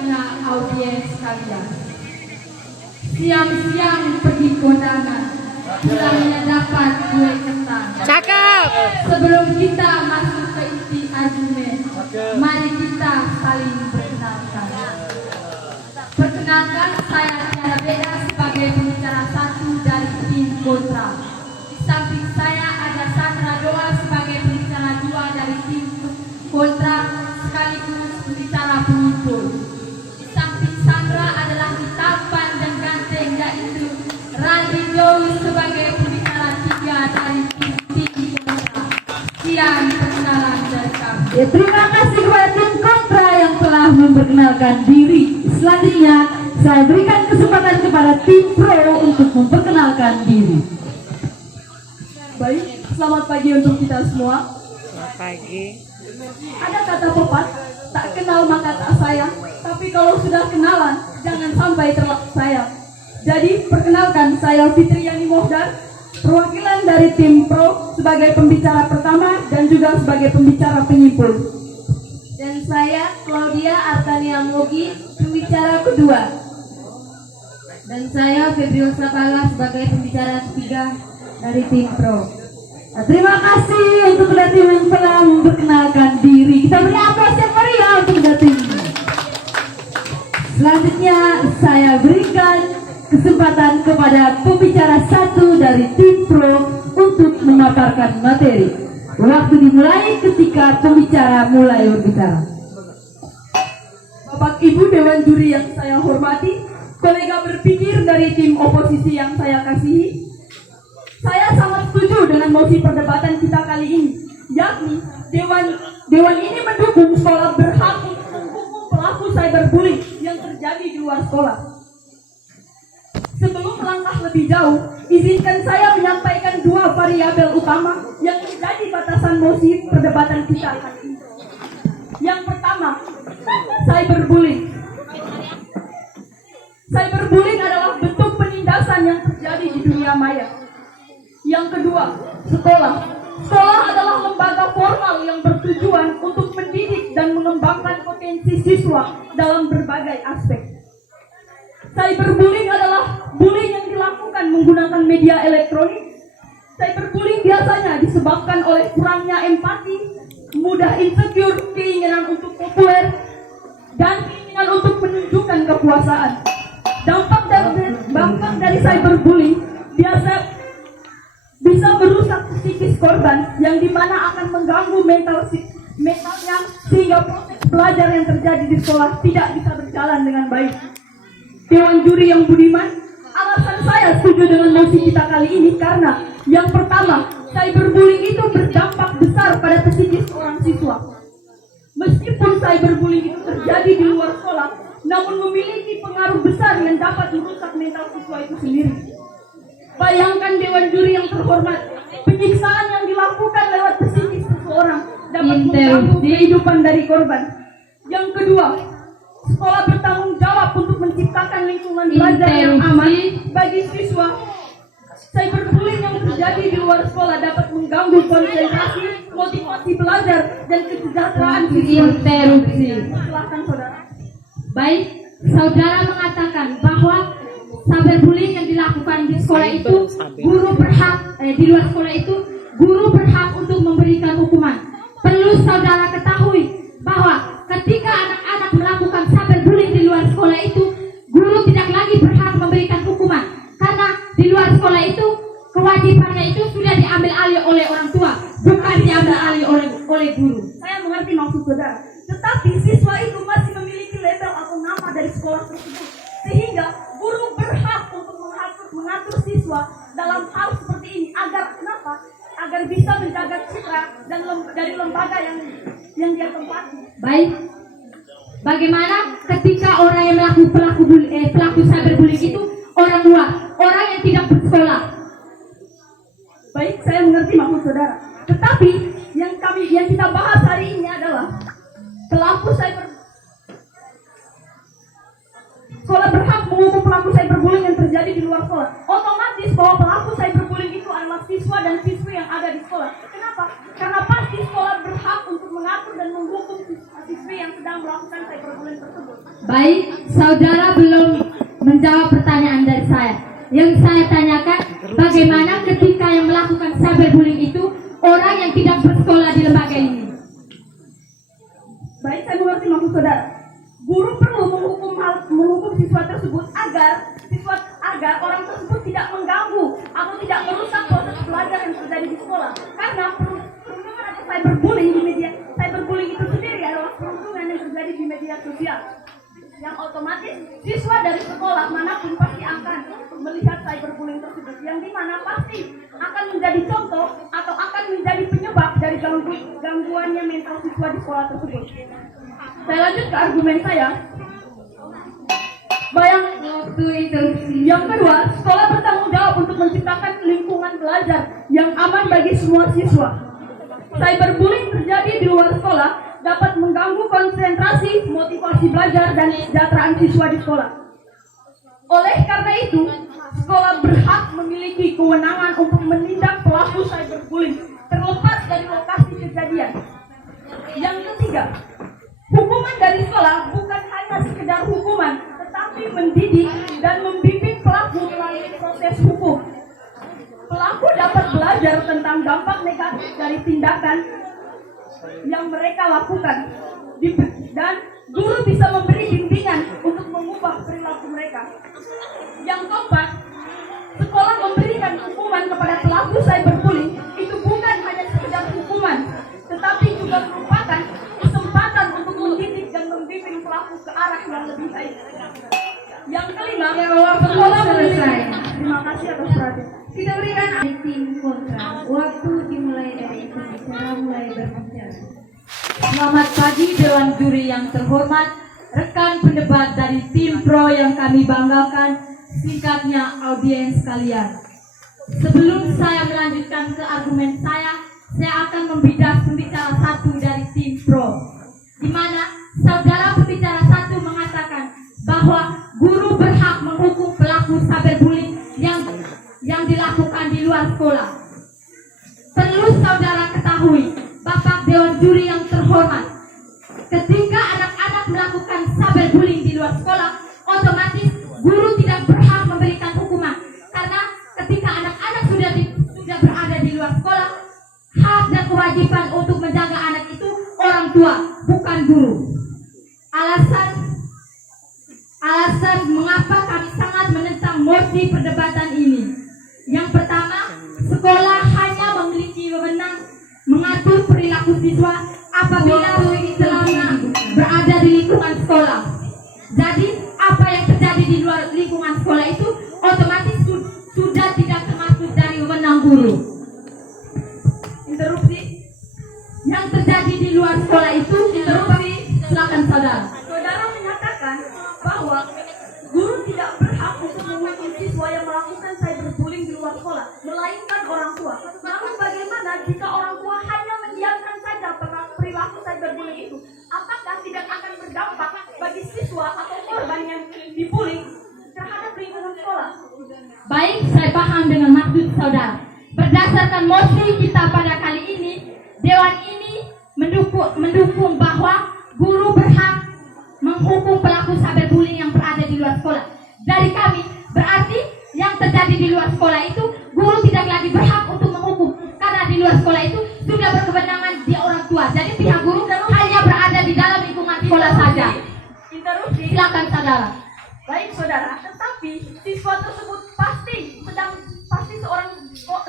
layaknya audiens kalian. Siang-siang pergi kondangan, pulangnya dapat kue ketan. Cakep. Sebelum kita masuk ke inti argumen, mari kita saling perkenalkan. Perkenalkan, saya Tiara Beda sebagai pembicara satu dari tim kontra. Di samping saya ada Sandra Doa sebagai pembicara dua dari tim kontra sekaligus pembicara penyimpul. Di samping Sandra adalah tampan dan ganteng yaitu Randy Joe sebagai pembicara tiga dari tim kontra. Sekian perkenalan dari kami. Ya, terima kasih kepada tim kontra yang telah memperkenalkan diri. Selanjutnya saya berikan kesempatan kepada tim pro untuk memperkenalkan diri. Baik, selamat pagi untuk kita semua. Selamat pagi. Ada kata pepatah, tak kenal maka tak sayang. Tapi kalau sudah kenalan, jangan sampai terlalu sayang. Jadi, perkenalkan, saya Fitriani Mohdar, perwakilan dari tim pro sebagai pembicara pertama dan juga sebagai pembicara penyimpul. Dan saya Claudia Artania Mogi, pembicara kedua. Dan saya Febriosa Kala sebagai pembicara ketiga dari tim pro. Nah, terima kasih untuk kedua tim yang telah memperkenalkan diri. Kita beri aplaus yang meriah untuk kedua tim. Selanjutnya saya berikan kesempatan kepada pembicara satu dari tim pro untuk memaparkan materi. Waktu dimulai ketika pembicara mulai berbicara. Bapak Ibu Dewan Juri yang saya hormati, kolega berpikir dari tim oposisi yang saya kasihi, saya sangat setuju dengan mosi perdebatan kita kali ini, yakni Dewan ini mendukung sekolah berhak untuk menghukum pelaku cyberbullying yang terjadi di luar sekolah. Sebelum melangkah lebih jauh, izinkan saya menyampaikan dua variabel utama yang menjadi batasan mosi perdebatan kita kali ini. Yang pertama, cyberbullying. Cyberbullying adalah bentuk penindasan yang terjadi di dunia maya. Yang kedua, sekolah. Sekolah adalah lembaga formal yang bertujuan untuk mendidik dan mengembangkan potensi siswa dalam berbagai aspek. Cyberbullying adalah bullying yang dilakukan menggunakan media elektronik. Cyberbullying biasanya disebabkan oleh kurangnya empati, mudah insecure, keinginan untuk populer, dan keinginan untuk menunjukkan kekuasaan. Dampak dari cyberbullying biasa bisa merusak psikis korban yang dimana akan mengganggu mentalnya sehingga proses belajar yang terjadi di sekolah tidak bisa berjalan dengan baik. Dewan juri yang budiman, alasan saya setuju dengan mosi kita kali ini karena yang pertama, cyberbullying itu berdampak besar pada psikis seorang siswa. Meskipun cyberbullying itu terjadi di luar sekolah, namun memiliki pengaruh besar yang dapat merusak mental siswa itu sendiri. Bayangkan Dewan juri yang terhormat, penyiksaan yang dilakukan lewat psikis seseorang dapat mengganggu kehidupan dari korban. Yang kedua, sekolah bertanggung jawab untuk menciptakan lingkungan belajar yang aman bagi siswa. Cyberbullying yang terjadi di luar sekolah dapat mengganggu konsentrasi, motivasi belajar, dan kesejahteraan siswa. Silakan saudara. Baik, saudara mengatakan bahwa cyberbullying yang dilakukan di sekolah itu guru berhak di luar sekolah itu guru berhak untuk memberikan hukuman. Perlu saudara ketahui bahwa ketika anak-anak melakukan cyberbullying di luar sekolah itu, guru tidak lagi berhak memberikan hukuman karena di luar sekolah itu kewajibannya itu sudah diambil alih oleh orang tua, bukan diambil alih oleh guru. Saya mengerti maksud saudara, tetapi siswa itu masih memiliki label atau nama dari sekolah tersebut, sehingga guru berhak untuk mengatur siswa dalam hal seperti ini agar kenapa? Agar bisa menjaga citra dan dari lembaga yang dia tempati. Baik. Bagaimana ketika orang yang pelaku cyberbullying itu orang luar, orang yang tidak bersekolah? Baik, saya mengerti maksud saudara. Tetapi yang kita bahas hari ini adalah pelaku sekolah berhak menghukum pelaku cyberbullying yang terjadi di luar sekolah. Otomatis bahwa pelaku cyberbullying itu adalah siswa dan siswi yang ada di sekolah. Kenapa? Karena pasti sekolah berhak untuk mengatur dan menghukum siswi yang sedang melakukan cyberbullying tersebut. Baik, saudara belum menjawab pertanyaan dari saya. Yang saya tanyakan, bagaimana ketika yang melakukan cyberbullying itu orang yang tidak bersekolah di lembaga ini? Baik, saya mengerti maksud saudara. Guru perlu menghukum siswa tersebut agar orang tersebut tidak mengganggu atau tidak merusak proses belajar yang terjadi di sekolah. Karena perundungan atau cyberbullying itu sendiri adalah perundungan yang terjadi di media sosial. Yang otomatis siswa dari sekolah manapun pasti akan melihat cyberbullying tersebut, yang dimana pasti akan menjadi contoh atau akan menjadi penyebab dari gangguannya mental siswa di sekolah tersebut. Saya lanjut ke argumen saya. Yang kedua, sekolah bertanggung jawab untuk menciptakan lingkungan belajar yang aman bagi semua siswa. Cyberbullying terjadi di luar sekolah dapat mengganggu konsentrasi, motivasi belajar, dan kesejahteraan siswa di sekolah. Oleh karena itu, sekolah berhak memiliki kewenangan untuk menindak pelaku cyberbullying terlepas dari lokasi kejadian. Yang ketiga, hukuman dari sekolah bukan hanya sekedar hukuman, tetapi mendidik dan membimbing pelaku melalui proses hukum. Pelaku dapat belajar tentang dampak negatif dari tindakan yang mereka lakukan, dan guru bisa memberi bimbingan untuk mengubah perilaku mereka. Yang keempat, sekolah memberikan hukuman kepada pelaku cyberbullying itu bukan hanya sekedar hukuman, tetapi juga merupakan kesempatan untuk mendidik dan membimbing pelaku ke arah yang lebih baik. Yang kelima, sekolah memiliki. Terima kasih atas perhatian. Kita berikan tim kontra. Waktu dimulai dari pembicara mulai berbicara. Selamat pagi Dewan Juri yang terhormat, rekan pendebat dari tim pro yang kami banggakan, singkatnya audiens sekalian. Sebelum saya melanjutkan ke argumen saya akan membidas pembicara satu dari tim pro, di mana saudara pembicara satu mengatakan bahwa guru berhak menghukum pelaku cyberbullying yang dilakukan di luar sekolah. Perlu saudara ketahui, Bapak Dewan Juri yang terhormat, ketika anak-anak melakukan cyberbullying di luar sekolah, otomatis guru tidak berhak memberikan hukuman, karena ketika anak-anak sudah berada di luar sekolah, hak dan kewajiban untuk menjaga anak itu orang tua, bukan guru. Alasan mengapa kami sangat menentang mosi perdebatan ini. Yang pertama, sekolah hanya memiliki wewenang mengatur perilaku siswa apabila selama berada di lingkungan sekolah. Jadi, apa yang terjadi di luar lingkungan sekolah itu otomatis sudah tidak termasuk dari wewenang guru. Interupsi. Yang terjadi di luar sekolah itu interupsi. Silakan saudara. Saudara menyatakan bahwa guru tidak berhak untuk menghukum siswa yang melakukan cyberbullying di luar sekolah, melainkan orang tua. Namun bagaimana jika orang tua hanya mendiamkan saja perilaku cyberbullying itu? Apakah tidak akan berdampak bagi siswa atau korban yang dibully terhadap lingkungan sekolah? Baik, saya paham dengan maksud saudara. Berdasarkan mosi kita pada kali ini, Dewan ini mendukung bahwa guru berhak menghukum pelaku cyberbullying yang berada di luar sekolah. Dari kami, berarti yang terjadi di luar sekolah itu guru tidak lagi berhak untuk menghukum, karena di luar sekolah itu sudah berkewenangan di orang tua. Jadi pihak guru hanya berada di dalam lingkungan sekolah saja. Interupsi. Silakan saudara. Baik saudara, tetapi siswa tersebut pasti seorang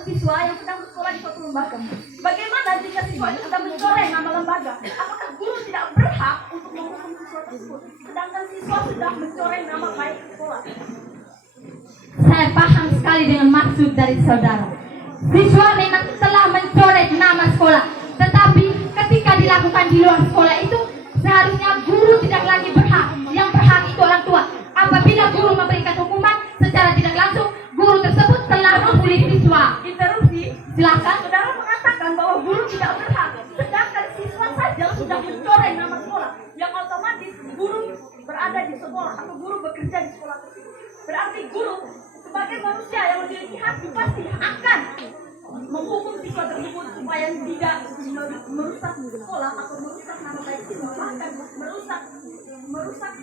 siswa yang sedang bersekolah di suatu lembaga. Bagaimana jika siswa itu sedang mencoreng nama lembaga? Apakah guru tidak berhak untuk menghukum siswa tersebut, sedangkan siswa sudah mencoreng nama baik sekolah? Saya paham sekali dengan maksud dari saudara. Siswa memang telah mencoret nama sekolah, tetapi ketika dilakukan di luar sekolah itu seharusnya guru tidak lagi berhak. Yang berhak itu orang tua. Apabila guru memberikan hukuman secara tidak langsung, guru tersebut telah membuli siswa. Interupsi. Silakan. Saudara mengatakan bahwa guru tidak berhak, sedangkan siswa saja sudah mencoreng nama sekolah, yang otomatis guru berada di sekolah atau guru bekerja di sekolah tersebut. Berarti guru sebagai manusia yang memiliki hati pasti akan menghukum siswa tersebut supaya tidak merusak sekolah atau merusak nama baik siswa, bahkan merusak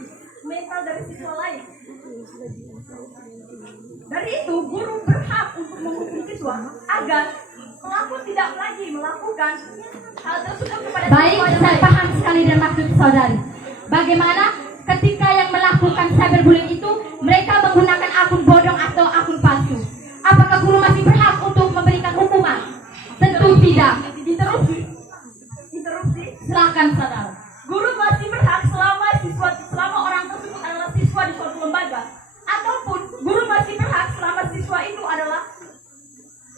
Dari itu, guru berhak untuk menghukum siswa agar pelaku tidak lagi melakukan hal tersebut kepada Baik, siswa yang saya lain. paham sekali dan maksud saudari. Bagaimana ketika yang melakukan cyberbullying itu mereka menggunakan akun bodong atau akun palsu? Apakah guru masih berhak untuk memberikan hukuman? Tentu tidak. Interupsi. Silakan saudara. Guru masih berhak selama orang tersebut adalah siswa di suatu lembaga, ataupun guru masih berhak selama siswa itu adalah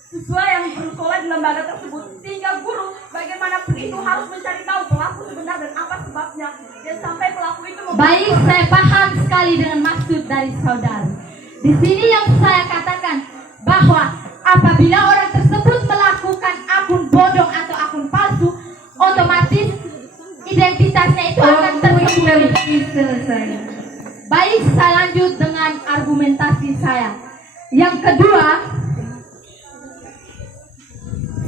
siswa yang bersekolah di lembaga tersebut, sehingga guru bagaimanapun itu harus mencari tahu pelaku sebenarnya dan apa sebabnya, dan sampai pelaku itu Baik, saya paham sekali dengan maksud dari saudara. Di sini yang saya katakan bahwa apabila orang tersebut melakukan akun bodong atau akun palsu, otomatis identitasnya itu akan tersembunyi. Selesai. Baik, saya lanjut dengan argumentasi saya. Yang kedua,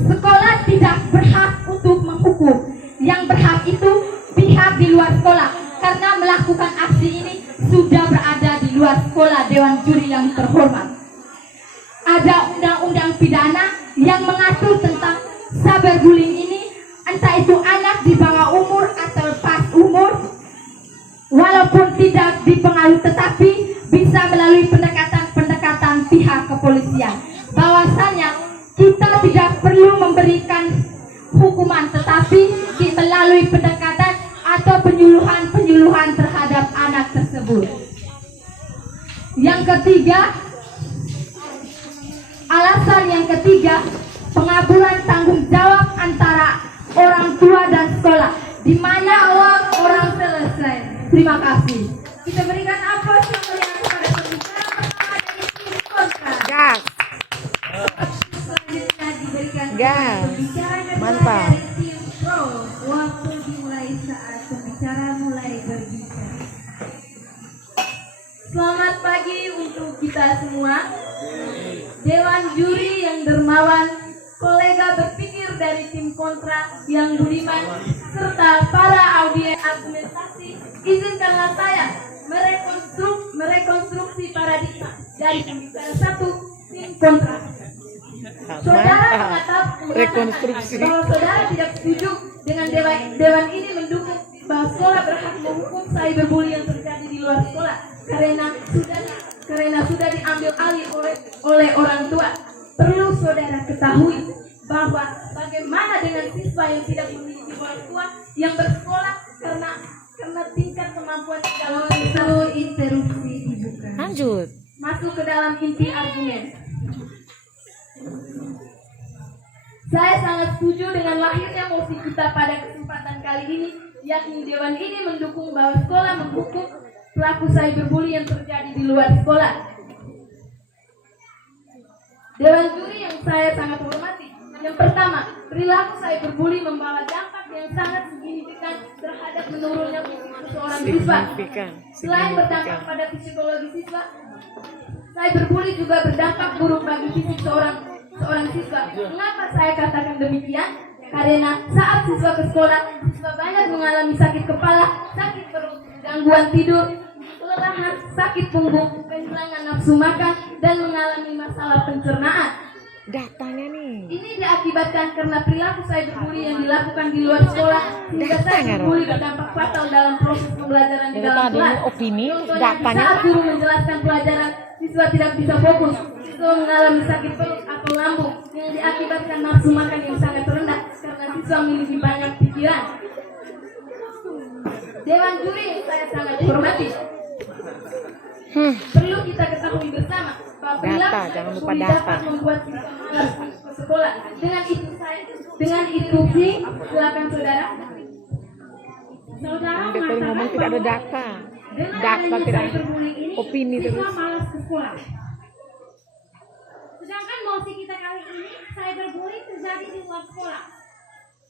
sekolah tidak berhak untuk menghukum. Yang berhak itu pihak di luar sekolah, karena melakukan aksi ini sudah berada di luar sekolah Dewan Juri yang terhormat. Ada undang-undang pidana yang mengatur tentang cyberbullying ini, entah itu anak di bawah umur atau pas umur, walaupun tidak dipengaruhi tetapi bisa melalui pendekatan pihak kepolisian. Bahwasanya kita tidak perlu memberikan hukuman, tetapi melalui pendekatan atau penyuluhan terhadap anak tersebut. Yang ketiga, alasan yang ketiga, pengaburan tanggung jawab antara orang tua dan sekolah, di mana orang selesai. Terima kasih. Kita berikan aplaus yang meriah kepada pembicara pertama dari tim kontra. Gas. Selanjutnya diberikan Gas. pembicara kedua Mantap. dari tim pro. Waktu dimulai saat pembicara mulai berbicara. Selamat pagi untuk kita semua. Dewan juri yang dermawan, kolega berpikir dari tim kontra yang budiman, serta para audiens argumentasi, izinkanlah saya merekonstruksi paradigma dari pembicara satu tim kontra. Saudara mengatakan Rekonstruksi. bahwa saudara tidak setuju dengan dewan ini mendukung bahwa sekolah berhak menghukum cyberbullying yang terjadi di luar sekolah karena sudah diambil alih oleh orang tua. Perlu saudara ketahui bahwa bagaimana dengan siswa yang tidak memiliki orang tua yang bersekolah karena tingkat kemampuan dalam Itu interupsi dibuka. Lanjut. masuk ke dalam inti argumen. Saya sangat setuju dengan lahirnya mosi kita pada kesempatan kali ini, yakni Dewan ini mendukung bahwa sekolah menghukum pelaku cyberbullying yang terjadi di luar sekolah. Dewan juri yang saya sangat hormati, yang pertama, perilaku cyberbullying membawa dampak yang sangat signifikan terhadap menurunnya fisik seorang siswa. Selain berdampak pada psikologi siswa, cyberbullying juga berdampak buruk bagi fisik seorang siswa. Mengapa saya katakan demikian? Karena saat siswa ke sekolah, siswa banyak mengalami sakit kepala, sakit perut, gangguan tidur, kelelahan, sakit punggung, kehilangan nafsu makan, dan mengalami masalah pencernaan. Datanya nih. Ini diakibatkan karena perilaku cyberbullying yang dilakukan di luar sekolah, sehingga cyberbullying berdampak fatal dalam proses pembelajaran di Dari dalam tadi kelas. opini, Contohnya, datanya saat guru menjelaskan pelajaran, siswa tidak bisa fokus, siswa mengalami sakit perut atau lambung yang diakibatkan nafsu makan yang sangat rendah karena siswa memiliki banyak pikiran. Dewan juri yang saya sangat hormati, perlu kita ketahui bersama bahwa perilaku jangan lupa cyberbullying data. dapat membuat siswa malas ke sekolah. Dengan itu sih, silakan saudara. Saudara Dia tadi ngomong tidak ada data. dengan Data adanya tidak ada. cyberbullying ini, Opini siswa terus. malas ke sekolah. Sedangkan mosi kita kali ini, cyberbullying terjadi di luar sekolah.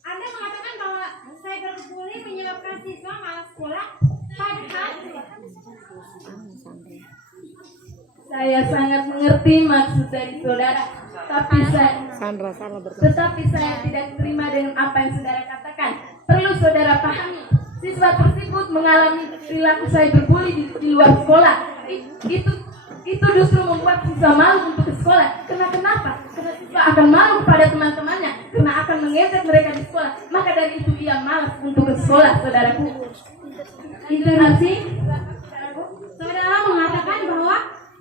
Anda mengatakan bahwa cyberbullying menyebabkan siswa malas sekolah, padahal Saya sangat mengerti maksud dari saudara, Sandra bertanya. tetapi saya tidak terima dengan apa yang saudara katakan. Perlu saudara pahami, siswa tersebut mengalami perilaku cyberbullying di luar sekolah. itu justru membuat siswa malu untuk ke sekolah. Kenapa? Karena siswa akan malu pada teman-temannya, karena akan mengejek mereka di sekolah. Maka dari itu ia malas untuk ke sekolah, saudaraku. Interupsi. Saudara mengatakan bahwa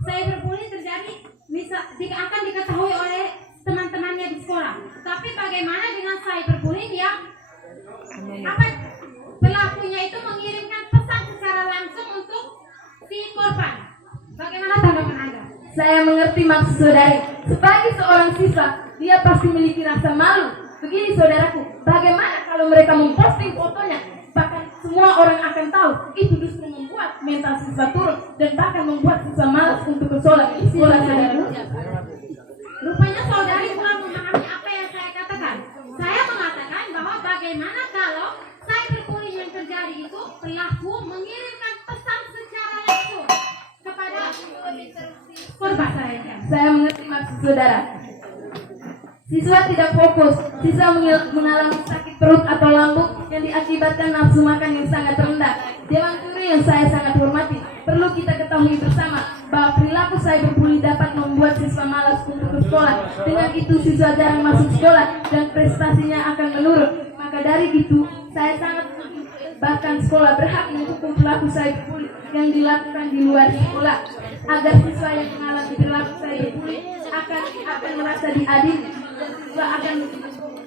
cyberbullying terjadi jika akan diketahui oleh teman-temannya di sekolah. Tapi bagaimana dengan cyberbullying yang pelakunya itu mengirimkan pesan secara langsung untuk si korban? Bagaimana tanggapan Anda? Saya mengerti maksud saudari. Sebagai seorang siswa, dia pasti memiliki rasa malu. Begini saudaraku, bagaimana kalau mereka memposting fotonya? Bahkan semua orang akan tahu. Itu justru membuat mental siswa turun dan bahkan membuat siswa malas untuk ke sekolah. Saudaraku. Rupanya saudari kurang memahami apa yang saya katakan. Saya mengatakan bahwa bagaimana kalau cyberbullying yang terjadi itu pelaku mengirimkan pesan secara langsung kepada korban saya. Saya mengerti maksud saudara. Siswa tidak fokus, siswa mengalami sakit perut atau lambung yang diakibatkan nafsu makan yang sangat rendah. Dewan Juri yang saya sangat hormati, perlu kita ketahui bersama bahwa perilaku cyberbullying dapat membuat siswa malas untuk ke sekolah. Dengan itu siswa jarang masuk sekolah dan prestasinya akan menurun. Maka dari itu saya sangat bahkan sekolah berhak menghukum pelaku cyberbullying yang dilakukan di luar sekolah, agar siswa yang mengalami perilaku cyberbullying akan merasa diadili dan siswa akan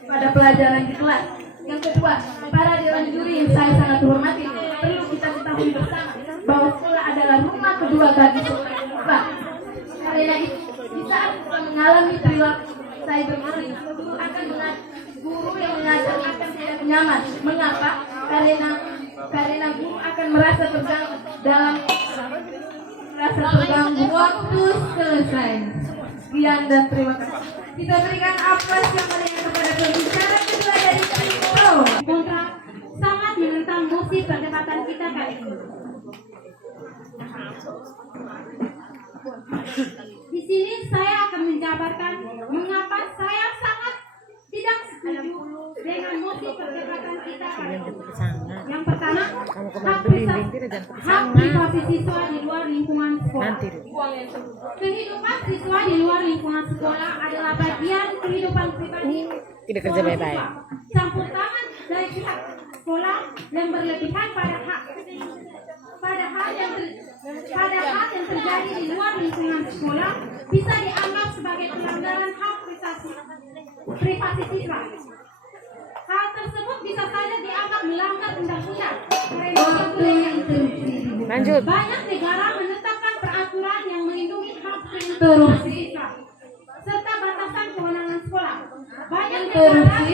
pada pelajaran di kelas. Yang kedua, para dewan juri yang saya sangat hormati, perlu kita ketahui bersama bahwa sekolah adalah rumah kedua bagi siswa. Karena itu, di saat siswa mengalami perilaku cyberbullying, guru yang mengajar akan tidak nyaman. Mengapa? Karena guru akan merasa terganggu Waktu selesai. Sekian dan terima kasih. Kita berikan aplaus yang meriah kepada pembicara kedua dari tim Pro. Kontra sangat menentang motif perdebatan kita kali ini. Di sini saya akan menjabarkan mengapa saya sangat tidak setuju dengan motif perdebatan kita kali ini. Yang pertama, hak privasi siswa di luar lingkungan sekolah. Kehidupan siswa di luar lingkungan sekolah adalah bagian kehidupan pribadi. Tidak kerja baik-baik. Campur tangan dari pihak sekolah yang berlebihan pada hal yang terjadi di luar lingkungan sekolah bisa dianggap sebagai pelanggaran hak privasi siswa. Hal tersebut bisa saja dianggap melanggar undang-undang. Lanjut. Banyak negara menetapkan peraturan yang melindungi hak privasi siswa serta batasan kewenangan sekolah. Banyak negara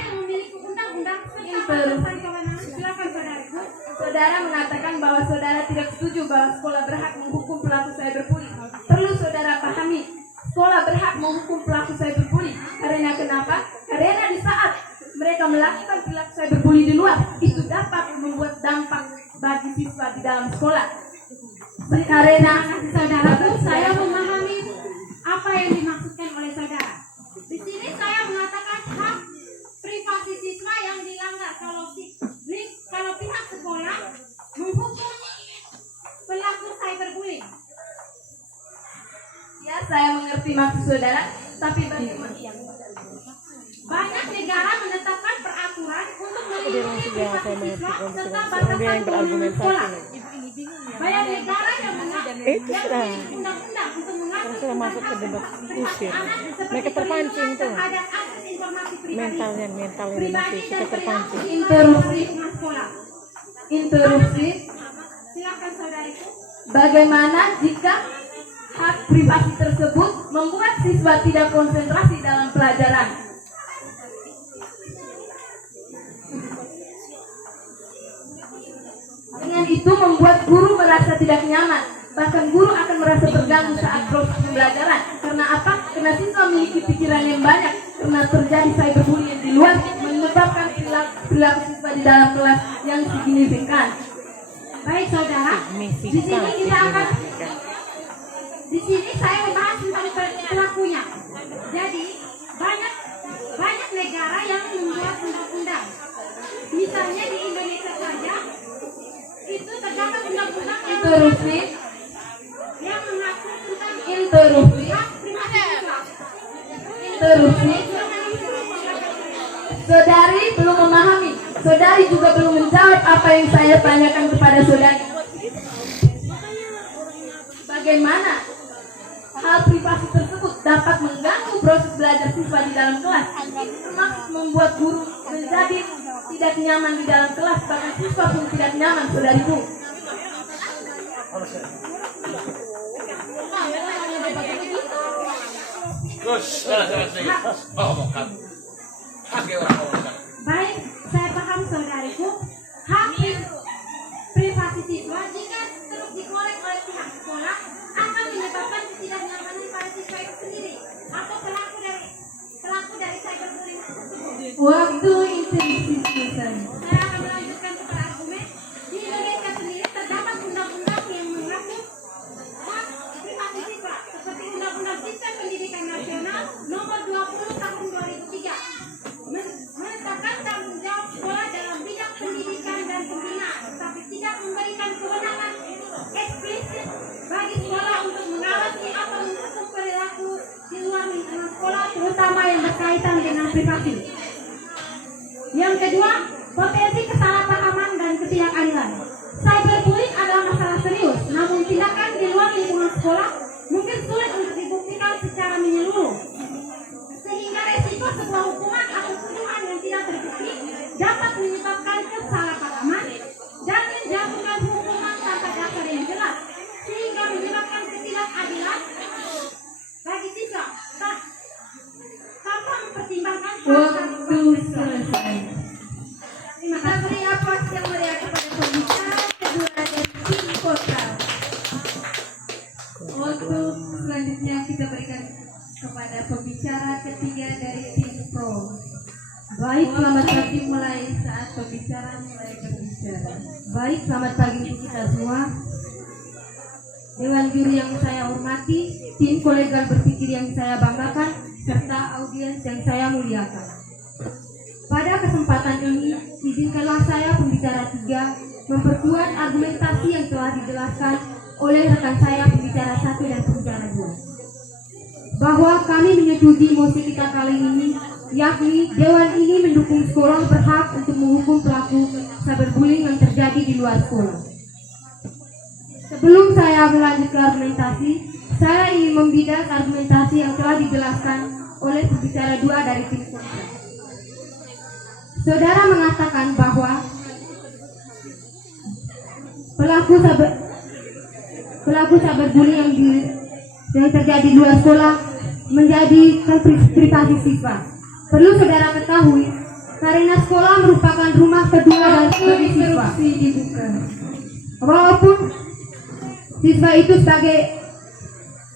yang memiliki undang-undang serta batasan kewenangan. Silakan saudaraku. Saudara mengatakan bahwa saudara tidak setuju bahwa sekolah berhak menghukum pelaku cyberbullying. Perlu saudara pahami, sekolah berhak menghukum pelaku cyberbullying. Karena kenapa? Karena di saat mereka melakukan perilaku cyberbullying di luar, itu dapat membuat dampak bagi siswa di dalam sekolah. Karena Saudaraku, saya memahami apa yang dimaksudkan oleh saudara. Di sini saya mengatakan hak privasi siswa yang dilanggar kalau pihak sekolah menghukum pelaku cyberbullying. ya saya mengerti maksud saudara, tapi bagaimana? Banyak negara menetapkan peraturan untuk melindungi privasi siswa serta batasan Dia yang kewenangan sekolah. berargumentasi. Banyak negara yang Itu sudah. memiliki undang-undang untuk mengatur Sudah masuk ke debat usir. Mereka terpancing tuh. Mentalnya masih suka terpancing. Interupsi. Silakan saudariku. Bagaimana jika hak privasi tersebut membuat siswa tidak konsentrasi dalam pelajaran? Dengan itu membuat guru merasa tidak nyaman. Bahkan guru akan merasa terganggu saat proses pembelajaran. Karena apa? Karena siswa memiliki pikiran yang banyak. Karena terjadi cyberbullying di luar menyebabkan perilaku siswa di dalam kelas yang signifikan. Baik saudara, di sini saya membahas tentang pelakunya. Jadi banyak negara yang membuat undang-undang. Misalnya di Indonesia saja itu terdapat undang-undang yang Interupsi. interupsi. Saudari belum memahami. Saudari juga belum menjawab apa yang saya tanyakan kepada saudari. Bagaimana hal privasi tersebut dapat mengganggu proses belajar siswa di dalam kelas, termasuk membuat guru menjadi tidak nyaman di dalam kelas, bahkan siswa pun tidak nyaman, saudariku. Baik, saya paham saudariku. Hak privasi siswa jika terus dikorek oleh pihak sekolah akan menyebabkan ketidaknyamanan pada siswa itu sendiri atau pelaku dari cyberbullying tersebut. Waktu interupsi selesai. Saya akan melanjutkan kepada argumen. Di Indonesia sendiri terdapat undang-undang yang mengatur hak privasi siswa seperti Undang-Undang Sistem Pendidikan Nasional Nomor 20 Tahun 2003 menetapkan tanggung jawab sekolah dalam bidang pendidikan dan pembinaan, tetapi tidak memberikan kewenangan eksplisit bagi sekolah untuk mengawasi atau menghukum perilaku di luar lingkungan sekolah, terutama yang berkaitan dengan privasi. Yang kedua, potensi kesalahpahaman dan ketidakadilan. Cyberbullying adalah masalah serius, namun tindakan di luar lingkungan sekolah mungkin sulit untuk dibuktikan secara menyeluruh, sehingga resiko sebuah hukuman atau tuduhan yang tidak terbukti dapat menyebabkan kesalahpahaman dan menjatuhkan hukuman tanpa dasar yang jelas, sehingga menyebabkan ketidakadilan bagi siswa tanpa mempertimbangkan Waktu selesai. Terima kasih aplaus yang meriah kepada pembicara kedua dari tim kota. Waktu selanjutnya kita berikan kepada pembicara ketiga dari tim pro. Baik, selamat pagi, mulai saat pembicara mulai berbicara. Baik, selamat pagi untuk kita semua. Dewan juri yang saya hormati, tim kolegal berpikir yang saya banggakan, serta audiens yang saya muliakan. Pada kesempatan ini, izinkanlah saya pembicara 3 memperkuat argumentasi yang telah dijelaskan oleh rekan saya pembicara 1 dan pembicara 2. Bahwa kami menyetujui mosi kita kali ini, yakni Dewan ini mendukung sekolah berhak untuk menghukum pelaku cyberbullying yang terjadi di luar sekolah. Sebelum saya melanjut ke argumentasi, saya ingin membidas argumentasi yang telah dijelaskan oleh pembicara 2 dari tim kontra. Saudara mengatakan bahwa pelaku cyberbullying yang terjadi di luar sekolah menjadi privasi siswa. Perlu saudara ketahui, karena sekolah merupakan rumah kedua dari siswa. Walaupun siswa itu sebagai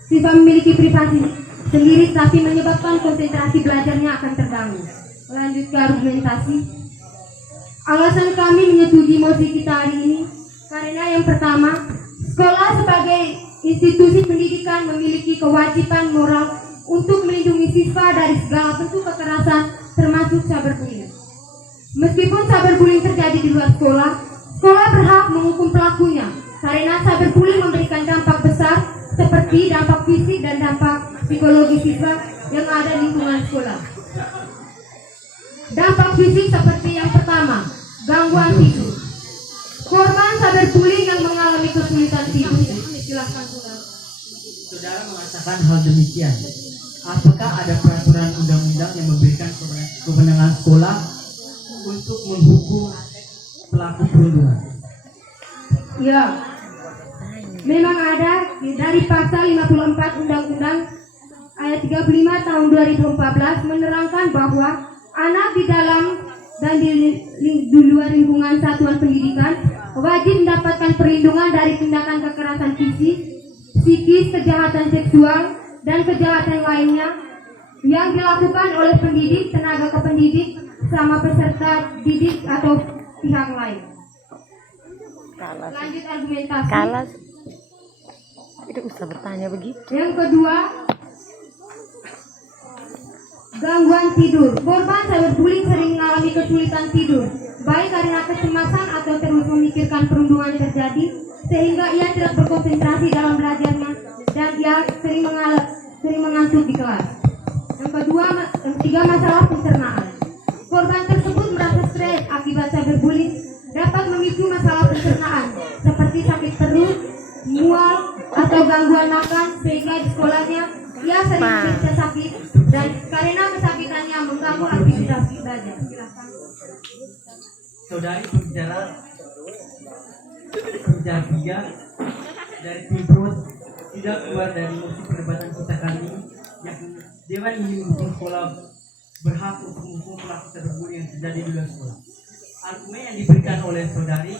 siswa memiliki privasi sendiri, tapi menyebabkan konsentrasi belajarnya akan terganggu. Lanjut ke argumentasi. Alasan kami menyetujui mosi kita hari ini karena yang pertama, sekolah sebagai institusi pendidikan memiliki kewajiban moral untuk melindungi siswa dari segala bentuk kekerasan termasuk cyberbullying. Meskipun cyberbullying terjadi di luar sekolah, sekolah berhak menghukum pelakunya karena cyberbullying memberikan dampak besar seperti dampak fisik dan dampak psikologi siswa yang ada di lingkungan sekolah. Dampak fisik seperti yang pertama, gangguan tidur. Korban cyberbullying yang mengalami kesulitan tidur. Silakan saudara. Saudara mengatakan hal demikian. Apakah ada peraturan undang-undang yang memberikan kewenangan sekolah untuk menghukum pelaku perundungan? Ya, memang ada dari pasal 54 Undang-Undang ayat 35 tahun 2014 menerangkan bahwa anak di dalam dan di luar lingkungan satuan pendidikan wajib mendapatkan perlindungan dari tindakan kekerasan fisik, psikis, kejahatan seksual, dan kejahatan lainnya yang dilakukan oleh pendidik, tenaga kependidik, sama peserta didik atau pihak lain. Lanjut argumentasi. Kalah. Itu usah bertanya begitu. Yang kedua, gangguan tidur. Korban cyberbullying sering mengalami kesulitan tidur, baik karena kecemasan atau terus memikirkan perundungan yang terjadi, sehingga ia tidak berkonsentrasi dalam belajarnya dan ia sering mengantuk di kelas. Yang ketiga, masalah pencernaan. Korban tersebut merasa stres akibat cyberbullying dapat memicu masalah pencernaan seperti sakit perut, mual, atau gangguan makan sehingga di sekolahnya ia sering merasa sakit dan karena kesakitannya mengganggu aktivitas belajar. Silakan. Saudari pembicara tiga dari tim Pro tidak keluar dari mosi perdebatan kita kali ini, yakni Dewan ingin mendukung sekolah berhak untuk menghukum pelaku cyberbullying yang terjadi di luar sekolah. Argumen yang diberikan oleh saudari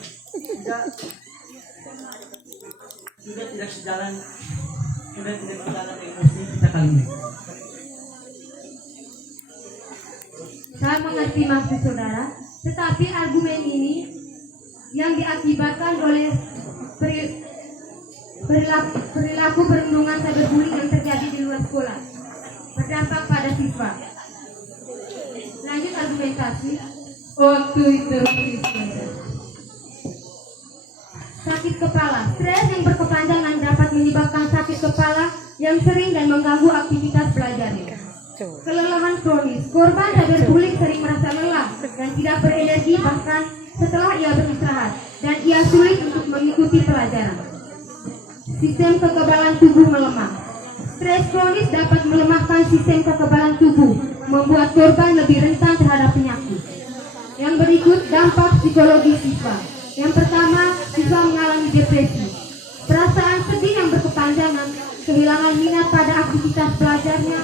sudah tidak sejalan emosi kita kali ini. Saya mengerti maksud saudara, tetapi argumen ini yang diakibatkan oleh perilaku perundungan cyberbullying yang terjadi di luar sekolah berdampak pada siswa. Lanjut argumentasi. Waktu itu sakit kepala. Stres yang berkepanjangan dapat menyebabkan sakit kepala yang sering dan mengganggu aktivitas belajarnya. Kelelahan kronis. Korban cyberbullying sering merasa lelah dan tidak berenergi bahkan setelah ia beristirahat dan ia sulit untuk mengikuti pelajaran. Sistem kekebalan tubuh melemah. Stres kronis dapat melemahkan sistem kekebalan tubuh, membuat korban lebih rentan terhadap penyakit. Yang berikut dampak psikologi siswa. Yang pertama, siswa mengalami depresi. Perasaan sedih yang berkepanjangan, kehilangan minat pada aktivitas belajarnya,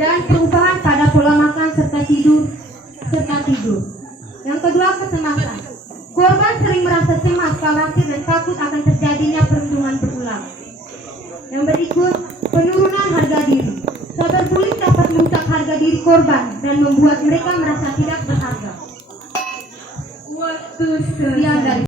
dan perubahan pada pola makan serta tidur. Yang kedua, kecemasan. Korban sering merasa cemas, khawatir, dan takut akan terjadinya perundungan berulang. Yang berikut, penurunan harga diri. Cyberbullying dapat merusak harga diri korban dan membuat mereka merasa tidak berharga. Waktu sekian dari